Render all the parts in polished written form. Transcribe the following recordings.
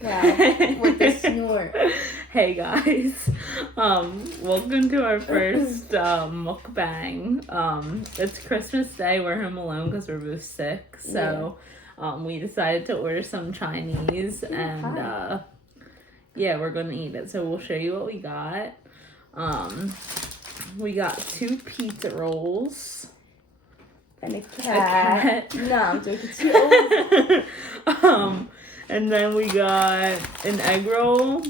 Wow, with the snort. Hey guys, welcome to our first mukbang. It's Christmas Day. We're home alone because we're both sick, so we decided to order some Chinese, and we're gonna eat it. So we'll show you what we got. We got 2 pizza rolls And a cat. No, I'm joking. 2 and then we got an egg roll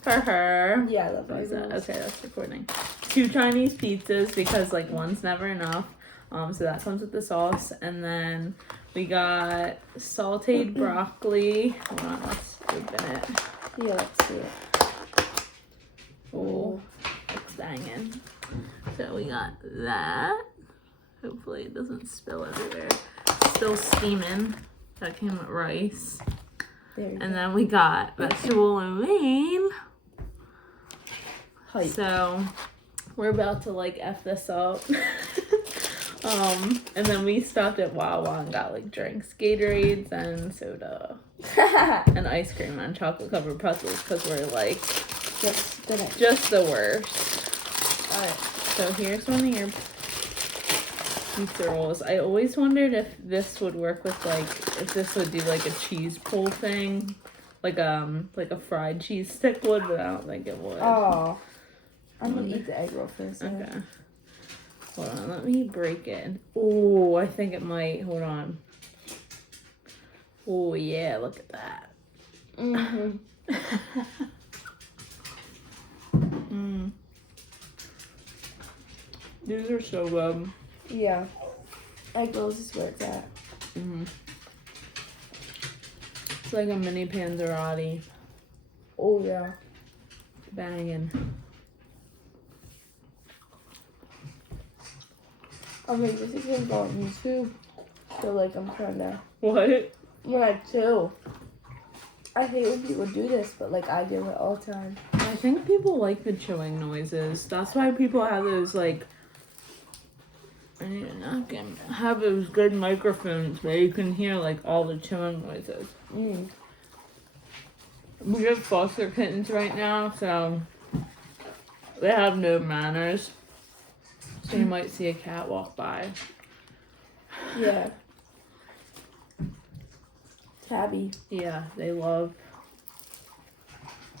for her. Yeah, I love egg rolls. Okay, that's recording. 2 Chinese pizzas because like one's never enough. So that comes with the sauce. And then we got sauteed broccoli. Hold on, let's open it. Yeah, let's see it. Oh, it's banging. So we got that. Hopefully it doesn't spill everywhere. Still steaming. That came with rice. And then we got vegetable lo mein. So we're about to like F this up. And then we stopped at Wawa and got like drinks, Gatorades and soda. And ice cream and chocolate covered pretzels because we're like just the worst. Alright, so here's one of your pizza rolls. I always wondered if this would work with like, if this would do like a cheese pull thing, like a fried cheese stick would, but I don't think it would. Oh, I'm gonna eat the egg roll first. Okay. Hold on, let me break it. Oh, I think it might. Hold on. Oh yeah, look at that. Mhm. These are so good. Yeah, egg rolls is where it's at. It's like a mini panzerotti. Oh yeah, Banging. I mean, this is gonna go on YouTube. So like, I'm trying to. What? When I chew, I hate when people do this, but like I do it all the time. I think people like the chewing noises. That's why people have those like. I need a napkin. Have those good microphones where you can hear like all the chewing noises. We have foster kittens right now, so they have no manners. So you might see a cat walk by. Yeah. Tabby. Yeah, they love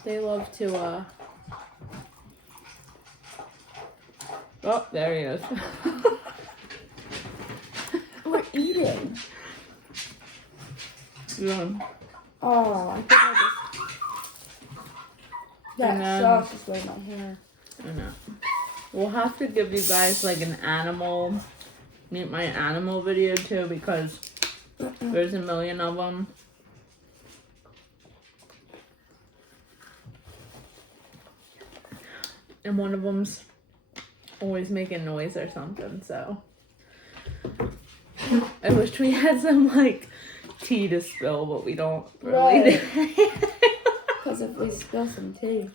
to Oh, there he is. We're eating. Yeah. Oh, I think I just. That sauce is right in my hair. I know. We'll have to give you guys like an meet my animal video too because there's a million of them. And one of them's always making noise or something, so. I wish we had some like tea to spill, but we don't really. Because if we spill some tea,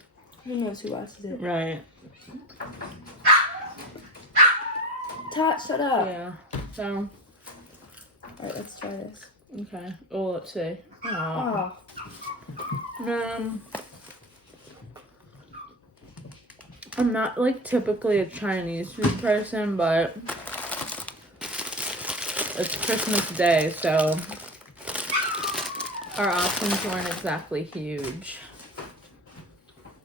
who knows who watches it? Right. Tot, shut up. Yeah. So. Alright, let's try this. Okay. Oh, let's see. Oh. I'm not like typically a Chinese food person, but it's Christmas Day, so our options weren't exactly huge.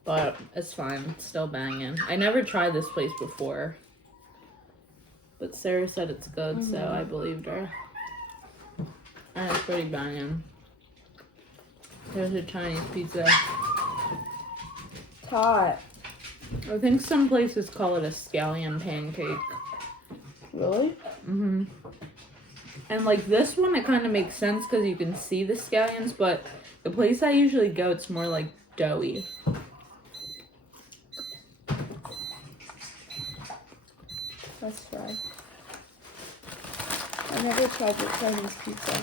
But it's fine. It's still banging. I never tried this place before. But Sarah said it's good, so I believed her. And it's pretty banging. There's a Chinese pizza. Tot. I think some places call it a scallion pancake. Really? And like this one, it kind of makes sense because you can see the scallions, but the place I usually go, it's more like doughy. Let's try. I never tried the Chinese pizza.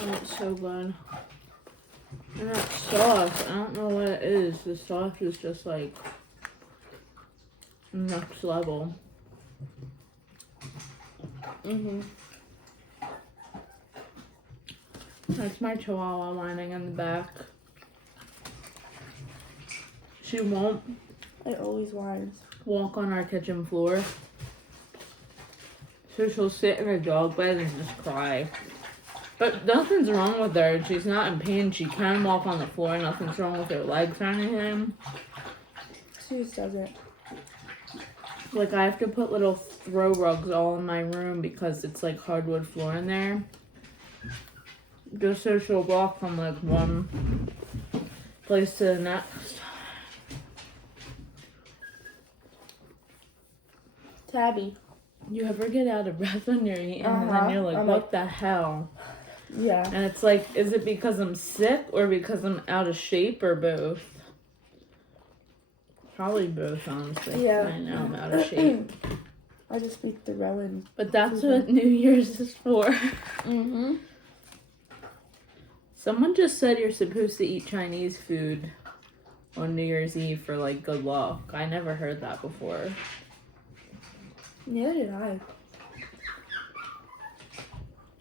Oh, it's so good. And that sauce, I don't know what it is. The sauce is just like next level. That's my chihuahua whining in the back. She won't It always whines. walk on our kitchen floor. So she'll sit in her dog bed and just cry. But nothing's wrong with her. She's not in pain. She can walk on the floor. Nothing's wrong with her legs or anything. She just doesn't. Like, I have to put little throw rugs all in my room because it's like hardwood floor in there. Just so she'll walk from like one place to the next. Tabby. You ever get out of breath when you're eating and then you're like, I'm what like- the hell? Yeah. And it's like, is it because I'm sick or because I'm out of shape or both? Probably both, honestly. Yeah. I know I'm out of shape. I just be throwing. But that's what New Year's is for. Mm-hmm. Someone just said you're supposed to eat Chinese food on New Year's Eve for like good luck. I never heard that before. Neither did I.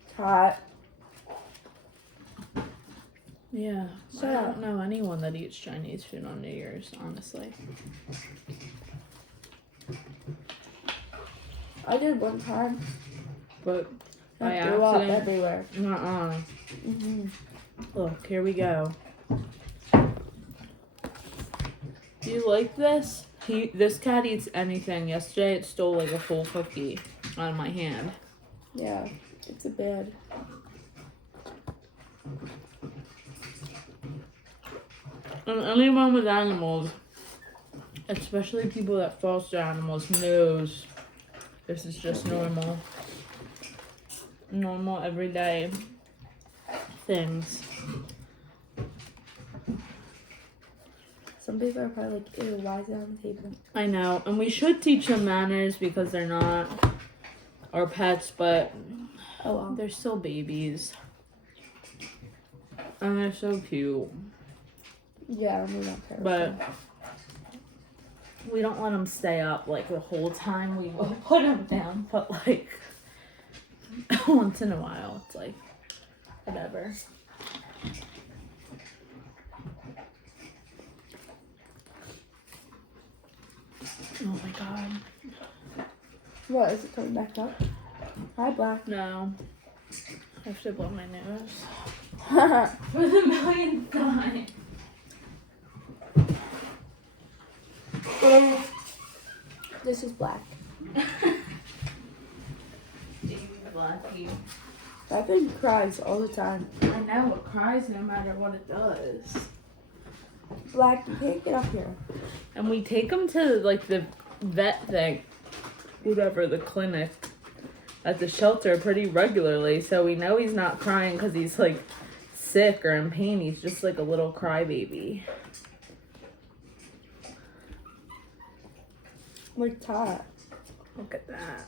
It's hot. Yeah. So- I don't know anyone that eats Chinese food on New Year's, honestly. I did one time. But I by threw up accident. everywhere. Uh-uh. Mm-hmm. Look, here we go. Do you like this? This cat eats anything. Yesterday it stole like a full cookie out of my hand. Yeah, it's a bad. And anyone with animals, especially people that foster animals, knows this is just normal. Normal, everyday things. Some people are probably like, ew, why is it on the table? I know, and we should teach them manners because they're not our pets, but Oh well. they're still babies. And they're so cute. Yeah, we don't care. But we don't let them stay up like the whole time. We will put them down, but like once in a while, it's like whatever. Oh my god. What, is it coming back up? Hi, Black. No. I have to blow my nose. For the millionth time. This is Black. Blackie. That thing cries all the time. I know, it cries no matter what it does. Black, you can't get up here. And we take him to like the vet thing, whatever, the clinic at the shelter pretty regularly. So we know he's not crying because he's like sick or in pain. He's just like a little crybaby. Like Tot. Look at that.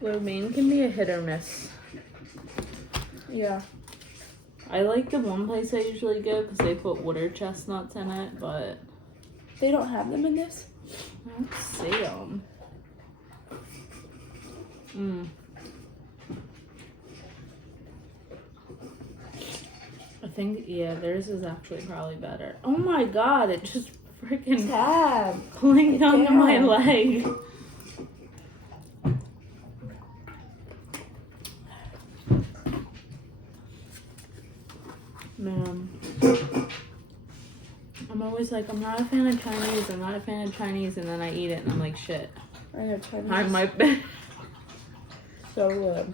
Romaine can be a hit or miss. Yeah. I like the one place I usually go because they put water chestnuts in it, but They don't have them in this? I don't see them. I think, yeah, theirs is actually probably better. Oh my god, it just freaking Tab. clinged onto my Yeah. leg. Man. I'm always like, I'm not a fan of Chinese, I'm not a fan of Chinese, and then I eat it and I'm like, shit. I know Chinese. I might be. So good.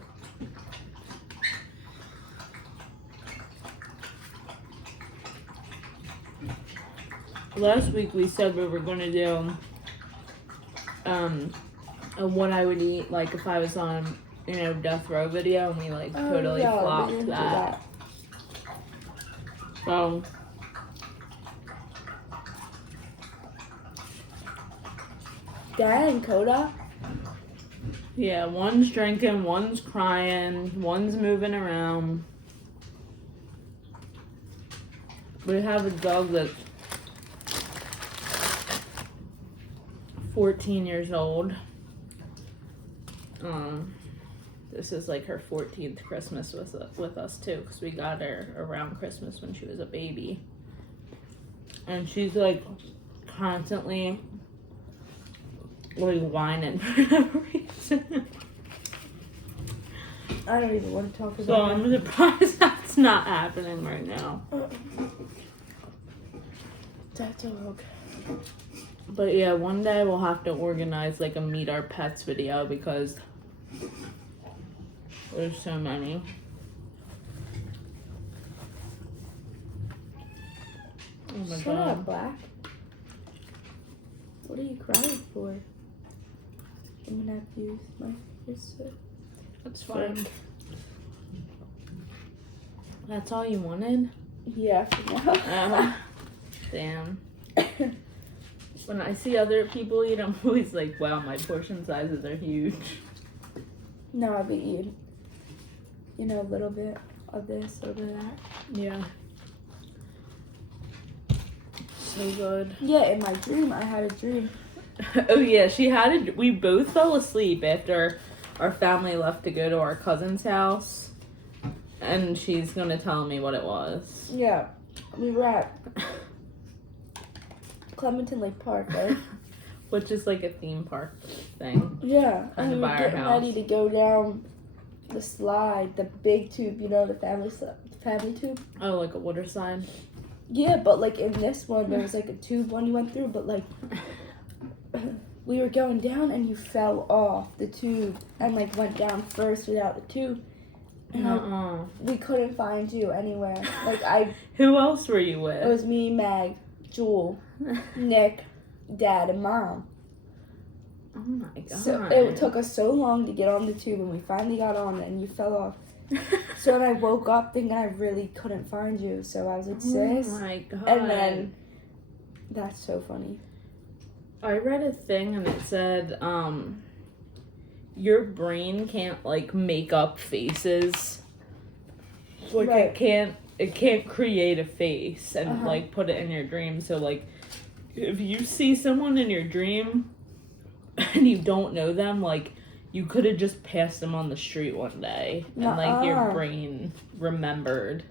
Last week we said we were gonna do what I would eat like if I was on, you know, death row video, and we like totally yeah, we flopped didn't do that. So Dad and Coda? yeah, one's drinking, one's crying, one's moving around. We have a dog that's 14 years old. This is like her 14th Christmas with us too, because we got her around Christmas when she was a baby. And she's like constantly like whining for no reason. I don't even want to talk about So it. I'm surprised that's not happening right now. That's all okay. But yeah, one day we'll have to organize like a meet our pets video because there's so many. Oh my Shut god. up, Black. What are you crying for? I'm gonna have to use my fingers. That's fine. That's all you wanted? Yeah, for now. Damn. When I see other people eat, I'm always like, wow, my portion sizes are huge. No, I've been eating, you know, a little bit of this, a little bit of that. Yeah. So good. Yeah, in my dream, I had a dream. Oh yeah, we both fell asleep after our family left to go to our cousin's house. And she's gonna tell me what it was. Yeah, we were at Clementon Lake Park, right? Which is like a theme park thing. Yeah, and we were by our getting house. ready to go down the slide, the big tube, you know, the family tube. Oh, like a water slide? Yeah, but like in this one, there was like a tube one you went through, but like we were going down and you fell off the tube and like went down first without the tube. And we couldn't find you anywhere. Like Who else were you with? it was me, Meg, Jewel, Nick, Dad, and Mom. Oh my god. So it took us so long to get on the tube, and we finally got on it, and you fell off. So then I woke up thinking I really couldn't find you. So I was like, sis. Oh my god. And then, that's so funny. I read a thing and it said, your brain can't like make up faces. Like Right. it can't create a face and like put it in your dream. So like if you see someone in your dream and you don't know them, like you could have just passed them on the street one day and like your brain remembered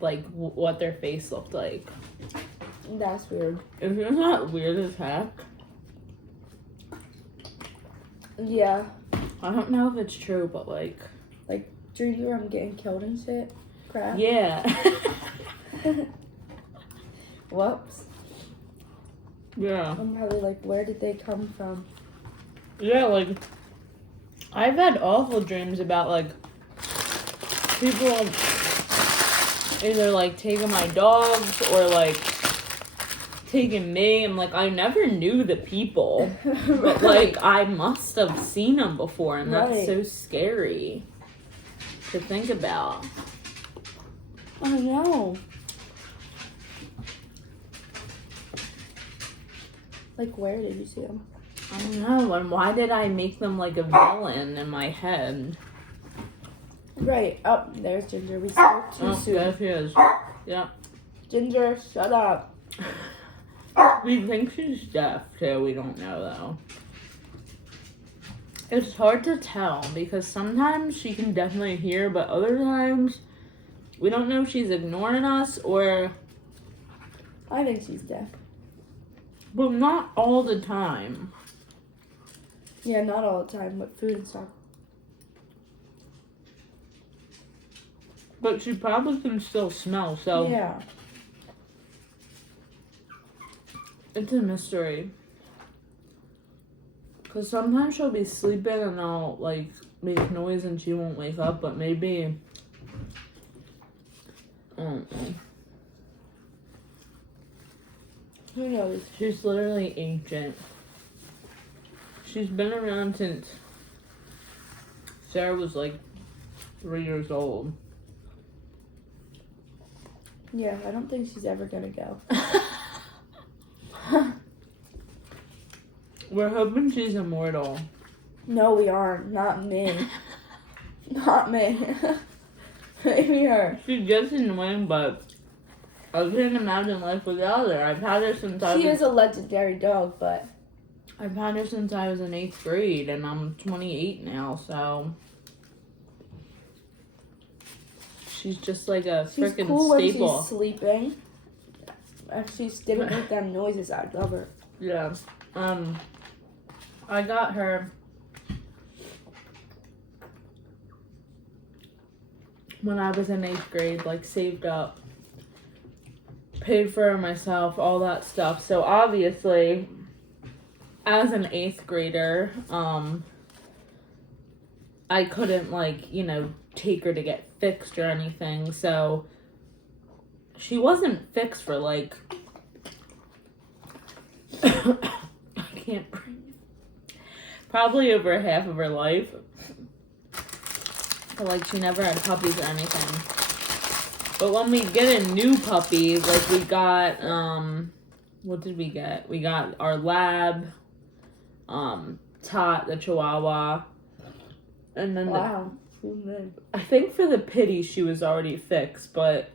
like what their face looked like. That's weird. Isn't that weird as heck? Yeah. I don't know if it's true, but like Dreams where I'm getting killed and shit. Crap. yeah. Whoops. Yeah. I'm probably like, where did they come from? Yeah, like I've had awful dreams about like people either like taking my dogs or like taking me. I'm like, I never knew the people, but like I must have seen them before, and that's Right. so scary to think about. I know. Like, where did you see them? I don't know, and why did I make them like a villain in my head? Right. Oh, there's Ginger. We spoke too soon. There she is. Yeah. Ginger, shut up. We think she's deaf too, we don't know though. It's hard to tell because sometimes she can definitely hear, but other times we don't know if she's ignoring us or... I think she's deaf. But not all the time. Yeah, not all the time, but food and stuff. But she probably can still smell, so... Yeah. It's a mystery. Because sometimes she'll be sleeping and I'll, like, make noise and she won't wake up, but maybe... I don't know. Who knows? She's literally ancient. She's been around since Sarah was, like, 3 years old. Yeah, I don't think she's ever gonna go. We're hoping she's immortal. No, we aren't. Not me. Not me. Maybe her. She gets annoying, but I can't imagine life without her. I've had her since She is a legendary dog, but... I've had her since I was in 8th grade, and I'm 28 now, so... She's just like a She's freaking cool when staple. she's sleeping. And she didn't make them noises. I love her. Yeah. I got her when I was in 8th grade, like saved up, paid for her myself, all that stuff. So obviously, as an 8th grader, I couldn't like, you know, take her to get fixed or anything. So she wasn't fixed for like I can't breathe. Probably over half of her life. But like she never had puppies or anything. But when we get a new puppy, like we got what did we get? We got our lab, Tot, the Chihuahua, and then Wow. I think for the Pitty she was already fixed, but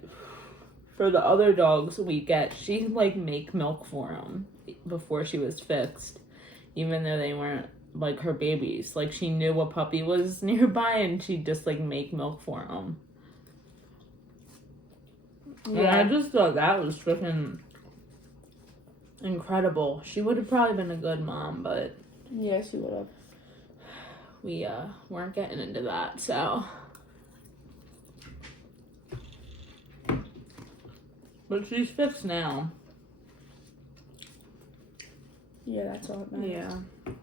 for the other dogs we get, she like make milk for them before she was fixed, even though they weren't like her babies. Like she knew a puppy was nearby and she'd just like make milk for them. Yeah. And I just thought that was freaking incredible. She would have probably been a good mom, but yeah, she would have. We weren't getting into that, so. But she's fixed now. Yeah, that's all it matters. Yeah.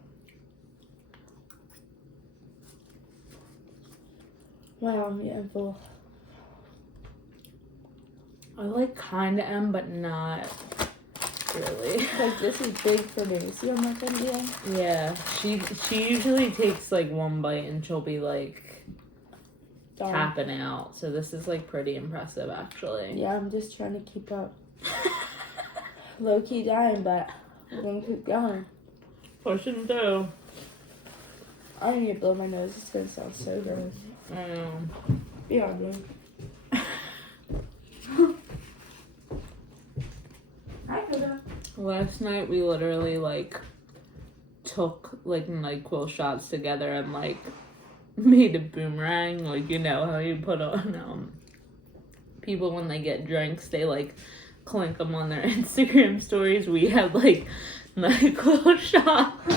Wow, yeah, full. I like kinda am, but not really. Like this is big for me. See how much I'm doing? Yeah, she usually takes like one bite and she'll be like Darn. tapping out. So this is like pretty impressive actually. Yeah, I'm just trying to keep up. Low key dying, but I'm gonna keep going. Pushing through. I don't need to blow my nose. It's gonna sound so gross. I know. Yeah, dude. Hi, Coda. Last night we literally like took like NyQuil shots together and like made a boomerang. Like, you know how you put on people when they get drinks, they like clink them on their Instagram stories. We had like NyQuil shots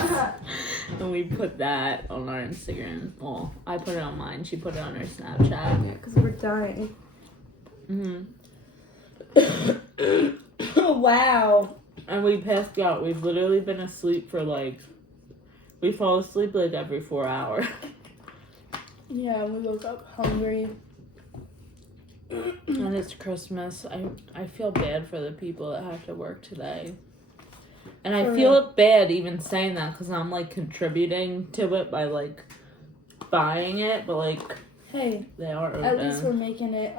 and we put that on our Instagram. Well, I put it on mine, she put it on her Snapchat. Yeah, because we're dying. Wow. And we passed out. We've literally been asleep for like, we fall asleep like every 4 hours. Yeah, we woke up hungry. And it's Christmas. I feel bad for the people that have to work today. And I feel bad even saying that because I'm like contributing to it by like buying it, but like, hey, they are open. at least we're making it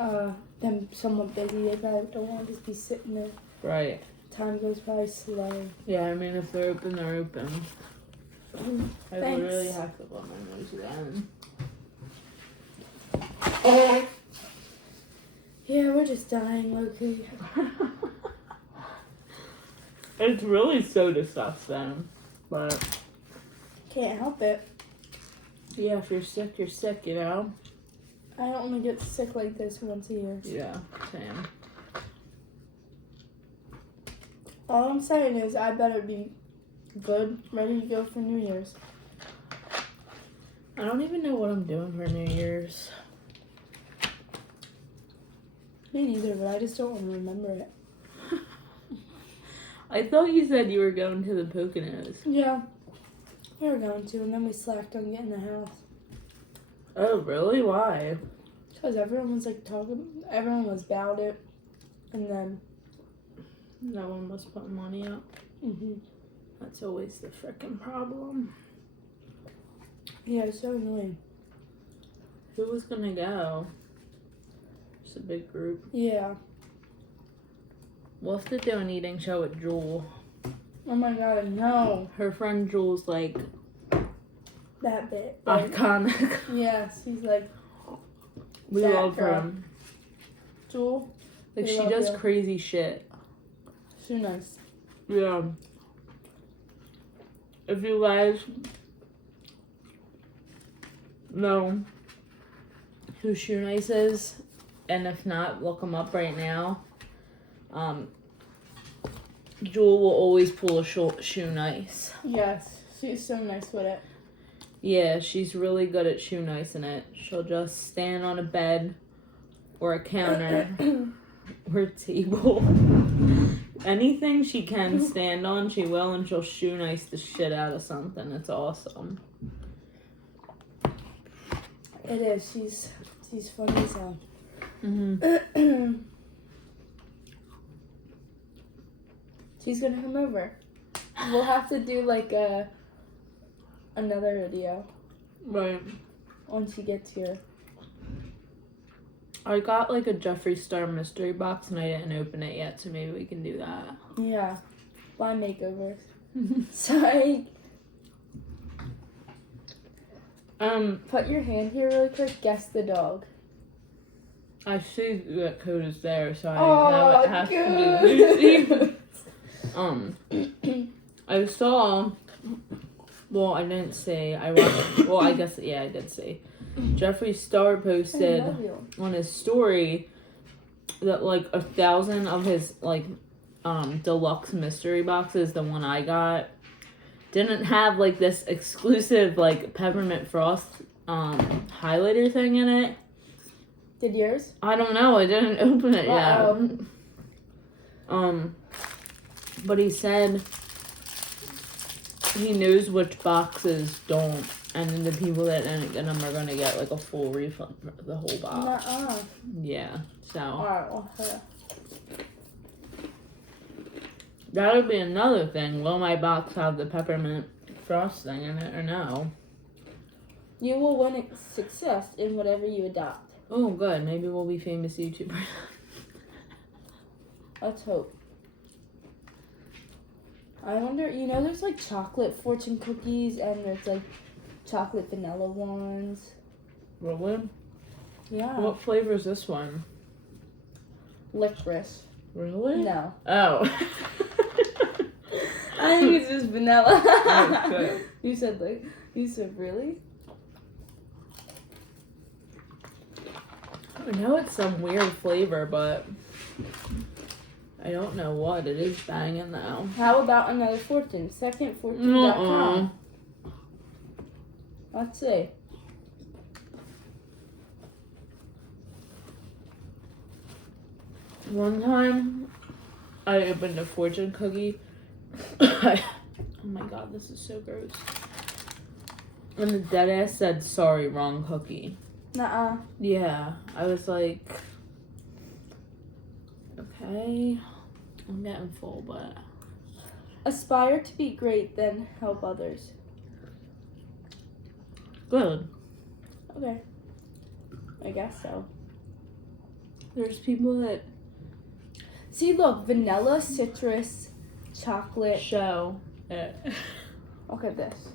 them somewhat busy. They probably don't want to just be sitting there. Right. Time goes by slow. Yeah, I mean, if they're open, they're open. I Thanks. literally have to blow my nose again. Yeah, we're just dying, low-key. It's really so disgusting, but Can't help it. yeah, if you're sick, you're sick, you know? I only get sick like this once a year. Yeah, same. All I'm saying is I better be good, ready to go for New Year's. I don't even know what I'm doing for New Year's. Me neither, but I just don't want to remember it. I thought you said you were going to the Poconos. Yeah, we were going to, and then we slacked on getting the house. Oh, really? Why? Because everyone was like talking, everyone was about it, and then. No one was putting money up. That's always the frickin' problem. Yeah, it's so annoying. Who was gonna go? It's a big group. Yeah. We'll have to do an eating show with Jewel. Oh my god, no. Her friend Jewel's like That bit. Like, iconic. yeah, she's like, We that love girl. her. Jewel. Like We she love does you. crazy shit. She's nice. Yeah. If you guys know who Shoe Nice is, and if not, look them up right now. Jewel will always pull a shoe nice. Yes, she's so nice with it. Yeah, she's really good at shoe nicing it. She'll just stand on a bed or a counter or a table. Anything she can stand on, she will, and she'll shoe nice the shit out of something. It's awesome. It is. She's funny as hell. She's gonna come over. We'll have to do like another video. Right. Once she gets here. I got like a Jeffree Star mystery box and I didn't open it yet, so maybe we can do that. Yeah. Buy makeovers. Sorry. Put your hand here really quick. Guess the dog. I see that code is there, so I Oh, know it has to be Lucy. I saw. Well, I didn't see. I watched. Well, I guess I did see. Jeffree Star posted on his story that like 1,000 of his like deluxe mystery boxes, the one I got, didn't have like this exclusive like peppermint frost highlighter thing in it. Did yours? I don't know. I didn't open it yet. But he said he knows which boxes don't, and then the people that didn't get them are gonna get like a full refund for the whole box. Yeah. So. Alright. Okay. That'll be another thing. Will my box have the peppermint frost thing in it or no? You will win success in whatever you adopt. Oh, good. Maybe we'll be famous YouTubers. Let's hope. I wonder, there's like chocolate fortune cookies and there's like chocolate vanilla ones. Really? Yeah. What flavor is this one? Licorice. Really? No. Oh. I think it's just vanilla. Oh, good. You said really? I know it's some weird flavor, but I don't know what. It is banging though. How about another fortune? Secondfortune.com. Let's see. One time, I opened a fortune cookie. Oh my god, this is so gross. And the deadass said, "Sorry, wrong cookie." Nuh-uh. Yeah, I was like, okay, I'm getting full, but... Aspire to be great, then help others. Good. Okay. I guess so. There's people that... See, look, vanilla, citrus, chocolate. Show it. Look at this.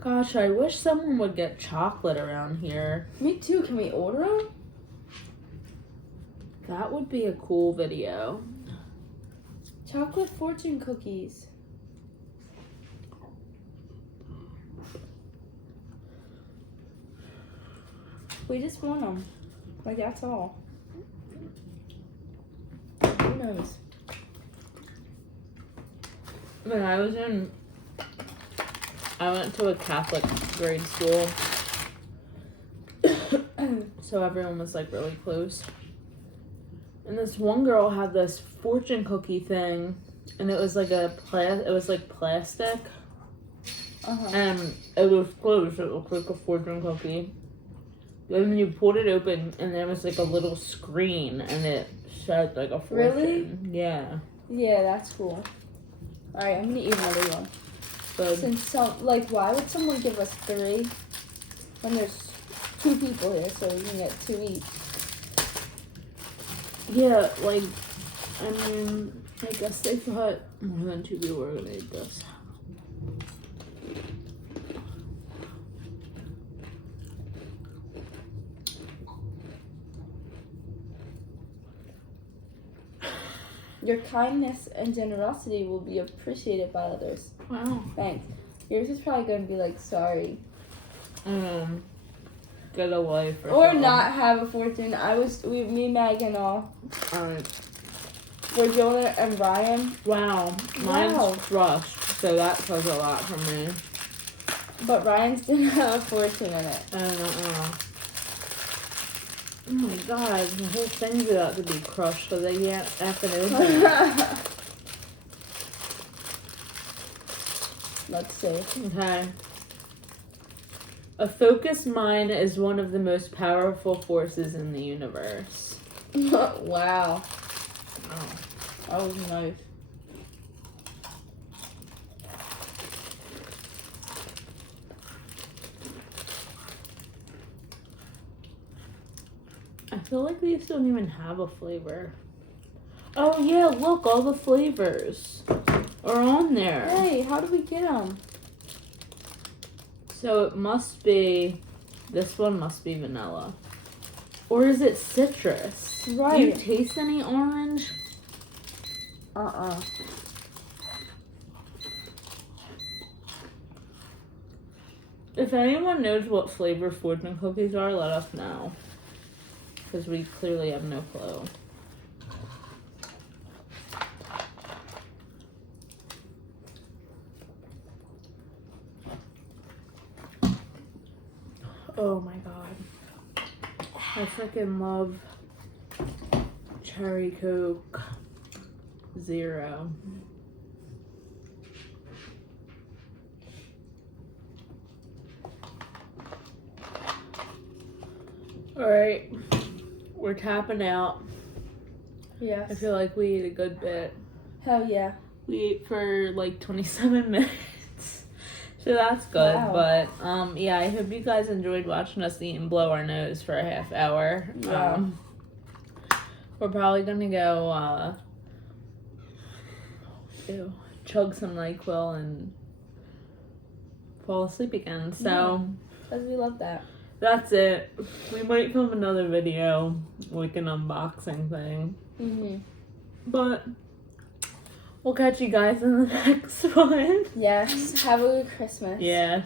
Gosh, I wish someone would get chocolate around here. Me too. Can we order them? That would be a cool video. Chocolate fortune cookies. We just want them. Like, that's all. Who knows? When I went to a Catholic grade school. So everyone was like really close. And this one girl had this fortune cookie thing, and it was like plastic. And it was closed. It looked like a fortune cookie. And then you pulled it open, and there was like a little screen, and it said like a fortune. Really? Yeah. Yeah, that's cool. Alright, I'm gonna eat another one. But why would someone give us 3 when there's 2 people here, so we can get 2 each? yeah, like, I mean, I guess they thought more than 2 people were gonna eat this. Your kindness and generosity will be appreciated by others. Wow. Thanks. Yours is probably going to be like, sorry. get away for Or so not have a fortune. Me, Meg, and all. Alright. We're doing it, and Ryan. Wow. Mine's crushed, so that says a lot for me. But Ryan's didn't have a fortune in it. Oh my god, the whole thing's about to be crushed because I can't effing open it. Let's see. Okay. A focused mind is one of the most powerful forces in the universe. Wow. Oh. That was nice. I feel like these don't even have a flavor. Oh yeah, look, all the flavors are on there. Hey, how did we get them? So it must be, this one must be vanilla. Or is it citrus? Right. Do you taste any orange? If anyone knows what flavor fortune cookies are, let us know. Because we clearly have no clue. Oh my god. I freaking love Cherry Coke Zero. Alright. We're tapping out. Yes. I feel like we ate a good bit. Hell yeah. We ate for like 27 minutes. So that's good. Wow. But yeah, I hope you guys enjoyed watching us eat and blow our nose for a half hour. Yeah. We're probably gonna go chug some NyQuil and fall asleep again. So Because we love that. that's it. We might film another video, like an unboxing thing. But we'll catch you guys in the next one. Yes. Have a good Christmas. Yeah.